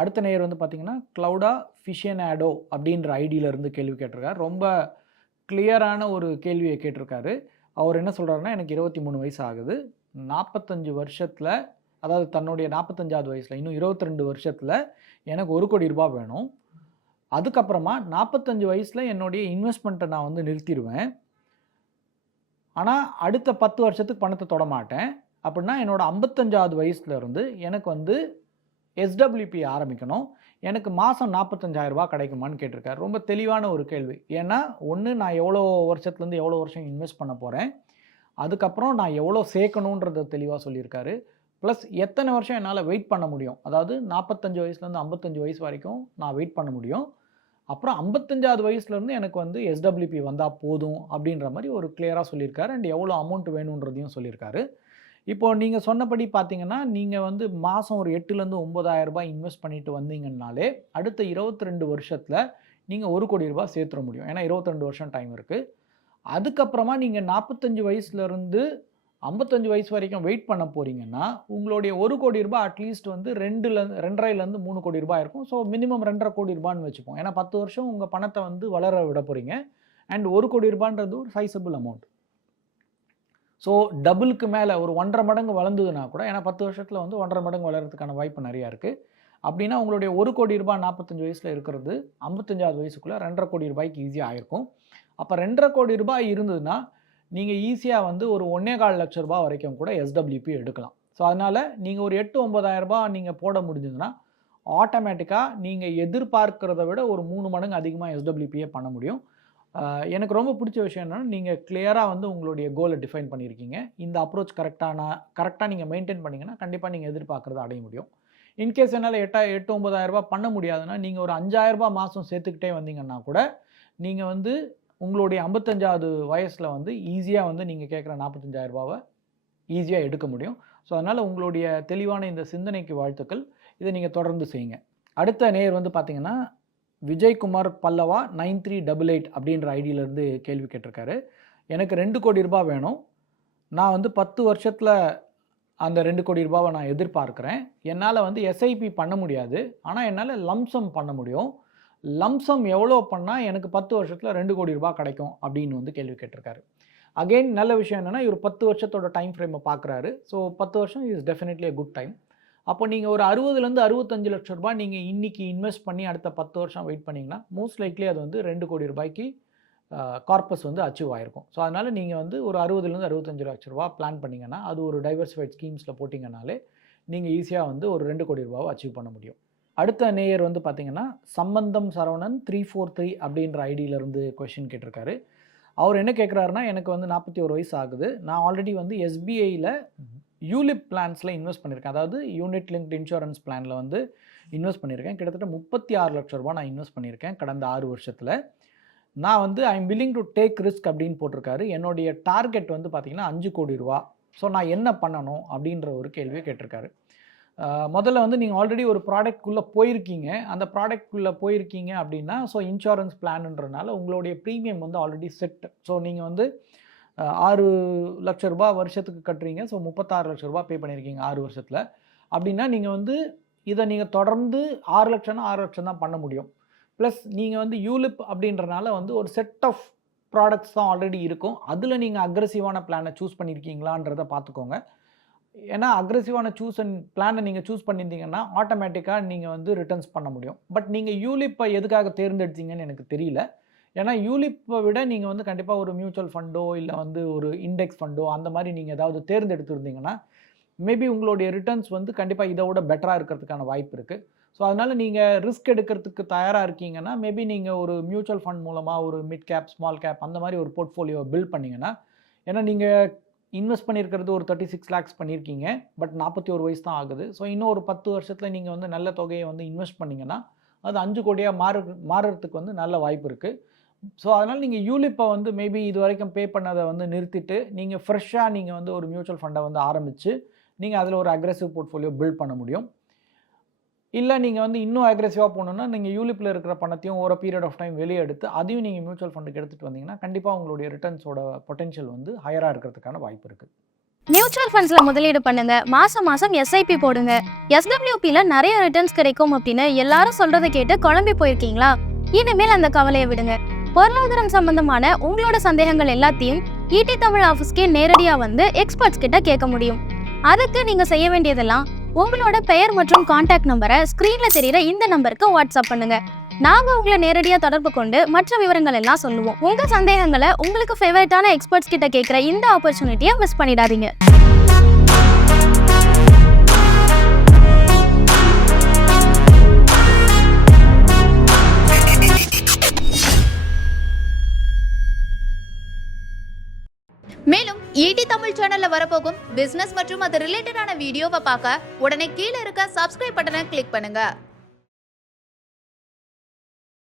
அடுத்த நேயர் வந்து பார்த்தீங்கன்னா, க்ளவுடா ஃபிஷியனாடோ அப்படின்ற ஐடியிலேருந்து கேள்வி கேட்டிருக்காரு. ரொம்ப கிளியரான ஒரு கேள்வியை கேட்டிருக்காரு. அவர் என்ன சொல்கிறாருன்னா, எனக்கு 23 வயசு ஆகுது. 45 வருஷத்தில், அதாவது தன்னுடைய 45வது வயசில், இன்னும் 22 வருஷத்தில் எனக்கு ₹1,00,00,000 வேணும். அதுக்கப்புறமா 45 வயசில் என்னுடைய இன்வெஸ்ட்மெண்ட்டை நான் வந்து நிறுத்திடுவேன். ஆனால் அடுத்த 10 வருஷத்துக்கு பணத்தை தொட மாட்டேன். அப்படின்னா என்னோட 55வது வயசுலேருந்து எனக்கு வந்து எஸ்டபிள்யூபி ஆரம்பிக்கணும். எனக்கு மாதம் ₹45,000 கிடைக்குமான்னு கேட்டிருக்காரு. ரொம்ப தெளிவான ஒரு கேள்வி. ஏன்னா ஒன்று, நான் எவ்வளோ வருஷத்துலேருந்து எவ்வளோ வருஷம் இன்வெஸ்ட் பண்ண போகிறேன், அதுக்கப்புறம் நான் எவ்வளோ சேர்க்கணுன்றத தெளிவாக சொல்லியிருக்காரு. ப்ளஸ் எத்தனை வருஷம் என்னால் வெயிட் பண்ண முடியும், அதாவது 45 வயசுலேருந்து 55 வயசு வரைக்கும் நான் வெயிட் பண்ண முடியும். அப்புறம் 55வது வயசுலேருந்து எனக்கு வந்து எஸ்டபிள்யூபி வந்தால் போதும் அப்படின்ற மாதிரி ஒரு கிளியராக சொல்லியிருக்காரு. அண்ட் எவ்வளோ அமௌண்ட் வேணுன்றதையும் சொல்லியிருக்காரு. இப்போது நீங்கள் சொன்னபடி பார்த்தீங்கன்னா, நீங்கள் வந்து மாதம் ஒரு ₹8,000 ₹9,000 இன்வெஸ்ட் பண்ணிட்டு வந்தீங்கன்னாலே அடுத்த 22 வருஷத்தில் நீங்கள் ₹1,00,00,000 சேர்த்துட முடியும். ஏன்னா 22 வருஷம் டைம் இருக்குது. அதுக்கப்புறமா நீங்கள் 45 வயசுலேருந்து 55 வயசு வரைக்கும் வெயிட் பண்ண போகிறீங்கன்னா, உங்களுடைய ₹1,00,00,000 அட்லீஸ்ட் வந்து 2.5லேருந்து ₹3,00,00,000 இருக்கும். ஸோ மினிமம் ₹2,50,00,000 வச்சுப்போம். ஏன்னா 10 வருஷம் உங்கள் பணத்தை வந்து வளர விட போகிறீங்க. அண்ட் ₹1,00,00,000 ஒரு சைஸபிள் அமௌண்ட். ஸோ டபுளுக்கு மேலே ஒரு 1.5 மடங்கு வளர்ந்ததுன்னா கூட, ஏன்னா 10 வருஷத்தில் வந்து 1.5 மடங்கு வளர்கிறதுக்கான வாய்ப்பு நிறையா இருக்குது. அப்படின்னா உங்களுடைய ₹1,00,00,000 45 வயசில் இருக்கிறது 55வது வயசுக்குள்ளே ₹2,50,00,000 ஈஸியாக ஆயிருக்கும். அப்போ ₹2,50,00,000 இருந்ததுன்னா நீங்கள் ஈஸியாக வந்து ஒரு ₹1,25,00,000 வரைக்கும் கூட எஸ்டபிள்யூபி எடுக்கலாம். ஸோ அதனால் நீங்கள் ஒரு ₹8,000-9,000 நீங்கள் போட முடிஞ்சதுன்னா ஆட்டோமேட்டிக்காக நீங்கள் எதிர்பார்க்கிறத விட ஒரு 3 மடங்கு அதிகமாக எஸ்டபிள்யூபியே பண்ண முடியும். எனக்கு ரொம்ப பிடிச்ச விஷயம் என்னென்னா, நீங்கள் கிளியராக வந்து உங்களுடைய கோலை டிஃபைன் பண்ணியிருக்கீங்க. இந்த அப்ரோச் கரெக்டாக நீங்கள் மெயின்டைன் பண்ணிங்கன்னா கண்டிப்பாக நீங்கள் எதிர்பார்க்குறத அடைய முடியும். இன்கேஸ் என்னால் 8,000-9,000 பண்ண முடியாதுன்னா, நீங்கள் ஒரு ₹5,000 மாதம் சேர்த்துக்கிட்டே வந்தீங்கன்னா கூட நீங்கள் வந்து உங்களுடைய 55வது வயசில் வந்து ஈஸியாக வந்து நீங்கள் கேட்குற ₹45,000 ஈஸியாக எடுக்க முடியும். ஸோ அதனால் உங்களுடைய தெளிவான இந்த சிந்தனைக்கு வாழ்த்துக்கள். இதை நீங்கள் தொடர்ந்து செய்யுங்க. அடுத்த நேயர் வந்து பார்த்தீங்கன்னா, விஜய்குமார் பல்லவா 9388 அப்படின்ற ஐடியிலேருந்து கேள்வி கேட்டிருக்காரு. எனக்கு ₹2,00,00,000 வேணும். நான் வந்து 10 வருஷத்தில் அந்த ₹2,00,00,000 நான் எதிர்பார்க்குறேன். என்னால் வந்து எஸ்ஐபி பண்ண முடியாது. ஆனால் என்னால் லம்சம் பண்ண முடியும். லம்சம் எவ்வளோ பண்ணால் எனக்கு 10 வருஷத்தில் ₹2,00,00,000 கிடைக்கும் அப்படின்னு வந்து கேள்வி கேட்டிருக்காரு. அகெயின் நல்ல விஷயம் என்னென்னா, இவர் 10 வருஷத்தோட டைம் ஃப்ரேமை பார்க்குறாரு. ஸோ 10 வருஷம் is definitely a good time. அப்போ நீங்கள் ஒரு ₹60,000-லேருந்து ₹65 லட்சம் நீங்கள் இன்றைக்கி இன்வெஸ்ட் பண்ணி அடுத்த 10 வருஷம் வெயிட் பண்ணிங்கன்னா மோஸ்ட் லைக்லி அது வந்து ₹2,00,00,000 கார்பஸ் வந்து அச்சீவ் ஆகிருக்கும். ஸோ அதனால் நீங்கள் வந்து ஒரு ₹60,000-லேருந்து ₹65 லட்சம் பிளான் பண்ணிங்கன்னா, அது ஒரு டைவர்சிஃபைட் ஸ்கீம்ஸில் போட்டிங்கனாலே நீங்கள் ஈஸியாக வந்து ஒரு ₹2,00,00,000 அச்சீவ் பண்ண முடியும். அடுத்த நேயர் வந்து பார்த்தீங்கன்னா, சம்பந்தம் சரவணன் 343 அப்படின்ற ஐடியிலேருந்து கொஷின் கேட்டிருக்காரு. அவர் என்ன கேட்குறாருன்னா, எனக்கு வந்து 41 வயசு ஆகுது. நான் ஆல்ரெடி வந்து எஸ்பிஐயில் யூலிப் பிளான்ஸில் இன்வெஸ்ட் பண்ணியிருக்கேன். அதாவது யூனிட் லிங்க்ட் இன்சூரன்ஸ் பிளானில் வந்து இன்வெஸ்ட் பண்ணியிருக்கேன். கிட்டத்தட்ட ₹36 லட்சம் நான் இன்வெஸ்ட் பண்ணியிருக்கேன் கடந்த 6 வருஷத்தில். நான் வந்து I am willing to take risk அப்படின்னு போட்டிருக்காரு. என்னுடைய டார்கெட் வந்து பார்த்திங்கன்னா ₹5,00,00,000. ஸோ நான் என்ன பண்ணணும் அப்படின்ற ஒரு கேள்வியை கேட்டிருக்காரு. முதல்ல வந்து நீங்கள் ஆல்ரெடி ஒரு ப்ராடக்ட்குள்ளே போயிருக்கீங்க. அந்த ப்ராடக்ட்குள்ளே போயிருக்கீங்க அப்படின்னா, ஸோ இன்சூரன்ஸ் பிளான்ன்றனால உங்களுடைய ப்ரீமியம் வந்து ஆல்ரெடி செட். ஸோ நீங்கள் வந்து ₹6 லட்சம் வருஷத்துக்கு கட்டுறீங்க. ஸோ ₹36 லட்சம் பே பண்ணியிருக்கீங்க 6 வருஷத்தில். அப்படின்னா நீங்கள் வந்து இதை நீங்கள் தொடர்ந்து 6 லட்சம்னா 6 லட்சம் தான் பண்ண முடியும். ப்ளஸ் நீங்கள் வந்து யூலிப் அப்படின்றனால வந்து ஒரு செட் ஆஃப் ப்ராடக்ட்ஸ் தான் ஆல்ரெடி இருக்கும். அதில் நீங்கள் அக்ரெசிவான பிளானை சூஸ் பண்ணியிருக்கீங்களான்றதை பார்த்துக்கோங்க. ஏன்னா அக்ரெசிவான பிளானை நீங்கள் சூஸ் பண்ணியிருந்தீங்கன்னா ஆட்டோமேட்டிக்காக நீங்கள் வந்து ரிட்டர்ன்ஸ் பண்ண முடியும். பட் நீங்கள் யூலிப்பை எதுக்காக தேர்ந்தெடுத்தீங்கன்னு எனக்கு தெரியல. ஏன்னா யூலிப்பை விட நீங்கள் வந்து கண்டிப்பாக ஒரு மியூச்சுவல் ஃபண்டோ இல்லை வந்து ஒரு இண்டெக்ஸ் ஃபண்டோ அந்த மாதிரி நீங்கள் ஏதாவது தேர்ந்தெடுத்துருந்தீங்கன்னா மேபி உங்களுடைய ரிட்டர்ன்ஸ் வந்து கண்டிப்பாக இதை விட பெட்டராக இருக்கிறதுக்கான வாய்ப்பு இருக்குது. ஸோ அதனால் நீங்கள் ரிஸ்க் எடுக்கிறதுக்கு தயாராக இருக்கீங்கன்னா மேபி நீங்கள் ஒரு மியூச்சுவல் ஃபண்ட் மூலமாக ஒரு மிட் கேப், ஸ்மால் கேப் அந்த மாதிரி ஒரு போர்ட்ஃபோலியோ பில்ட் பண்ணிங்கன்னா, ஏன்னா நீங்கள் இன்வெஸ்ட் பண்ணியிருக்கிறது ஒரு 36 lakhs பண்ணியிருக்கீங்க. பட் 41 வயசு தான் ஆகுது. ஸோ இன்னும் ஒரு 10 வருஷத்தில் நீங்கள் வந்து நல்ல தொகையை வந்து இன்வெஸ்ட் பண்ணிங்கன்னா அது 5 கோடியாக மாறுறதுக்கு வந்து நல்ல வாய்ப்பு இருக்குது. ஸோ அதனால் நீங்கள் யூலிப்பை வந்து மேபி இது வரைக்கும் பே பண்ணதை வந்து நிறுத்திட்டு நீங்கள் ஃப்ரெஷ்ஷாக நீங்கள் வந்து ஒரு மியூச்சுவல் ஃபண்டை வந்து ஆரம்பித்து நீங்கள் அதில் ஒரு அக்ரெசிவ் போர்ட்ஃபோலியோ பில்ட் பண்ண முடியும். இல்லை நீங்கள் வந்து இன்னும் அக்ரெசிவாக போகணுன்னா நீங்கள் யூலிப்பில் இருக்கிற பணத்தையும் ஒரு பீரியட் ஆஃப் டைம் வெளியே எடுத்து அதையும் நீங்கள் மியூச்சுவல் ஃபண்டுக்கு எடுத்துகிட்டு வந்தீங்கன்னா கண்டிப்பாக உங்களுடைய ரிட்டர்ன்ஸோட பொட்டென்ஷியல் வந்து ஹையராக இருக்கிறதுக்கான வாய்ப்பு இருக்குது. மியூச்சுவல் ஃபண்ட்ஸ்ல முதலீடு பண்ணுங்க, மாசம் மாசம் எஸ்ஐபி போடுங்க, எஸ்டபிள்யூபில நிறைய ரிட்டர்ன்ஸ் கிடைக்கும் அப்படின்னு எல்லாரும் சொல்றதை கேட்டு குழம்பி போயிருக்கீங்களா? இனிமேல் அந்த கவலையை விடுங்க. பொருளாதாரம் சம்பந்தமான உங்களோட சந்தேகங்கள் எல்லாத்தையும் ஈடி தமிழ் ஆஃபீஸ்க்கே நேரடியா வந்து எக்ஸ்பர்ட்ஸ் கிட்ட கேட்க முடியும். அதுக்கு நீங்க செய்ய வேண்டியதெல்லாம் உங்களோட பெயர் மற்றும் கான்டாக்ட் நம்பரை ஸ்கிரீன்ல தெரியுற இந்த நம்பருக்கு வாட்ஸ்அப் பண்ணுங்க. நாங்க உங்களை நேரடியா தொடர்பு கொண்டு மற்ற விவரங்கள் எல்லாம் சொல்லுவோம். உங்க சந்தேகங்களை உங்களுக்கு ஃபேவரட்டான எக்ஸ்பர்ட்ஸ் கிட்ட கேட்கிற இந்த ஆப்பர்ச்சுனிட்டியை மிஸ் பண்ணிடாதீங்க. மேலும் ஈடி தமிழ் சேனல்ல வரப்போகும் பிசினஸ் மற்றும் அது ரிலேட்டடான வீடியோவை பார்க்க உடனே கீழே இருக்க சப்ஸ்கிரைப் பட்டனை கிளிக் பண்ணுங்க.